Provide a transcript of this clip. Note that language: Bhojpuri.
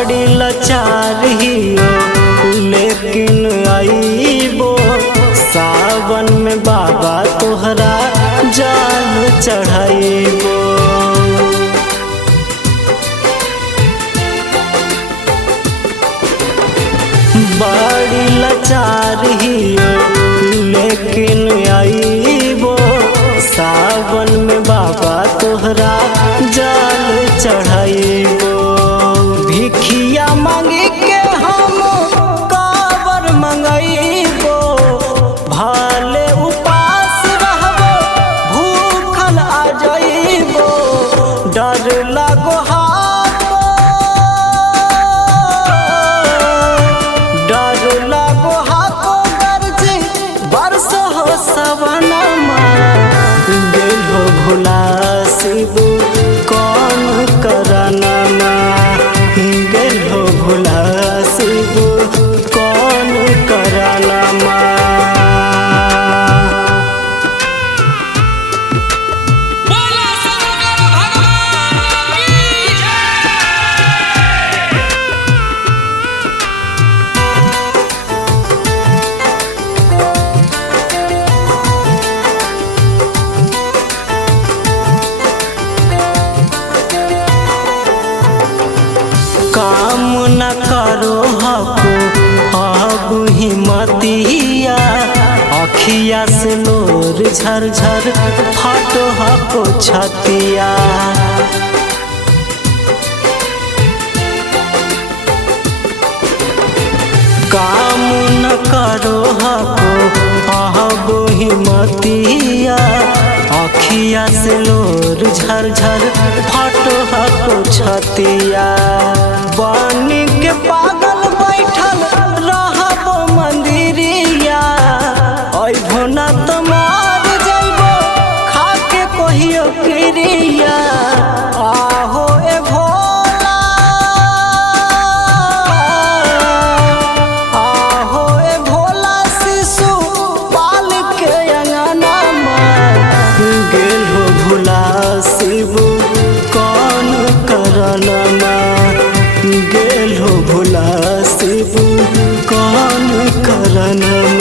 बड़ी लाचार हियो लेकिन आईबो सावन में बाबा तोहरा जाल चढ़ाईबो। बड़ी लाचार हियो लेकिन आईबो सावन में बाबा तोहरा जाल चढ़ाईबो। भिखिया मांगी के हम काबर मंगाईबो भाले उपास रहबो भूखल आ जाईबो। डर लागो डर लागो हाको गरजे बरस हो सवनमा गेल हो भुला शिबू कौन करनमा गेल हो भुला शिबू कौन करनमा। काम न करो हको अब हिम्मतिया अखिया से लोर झरझर फाटो हको छतिया। काम न करो हको अब हिम्मतिया अखिया से लोर झरझर फाटो हको छतिया। बानी के पागल बैठल रहबो मंदिरिया अइभो न त मार जइबो खाके कहियो क्रिया। आहो ए भोला आहो ए भोला शिशु पाल के अंगनमा गेल हो भुला शिबू कौन करनमा गेल हो भुला शिबू कौन करनमा।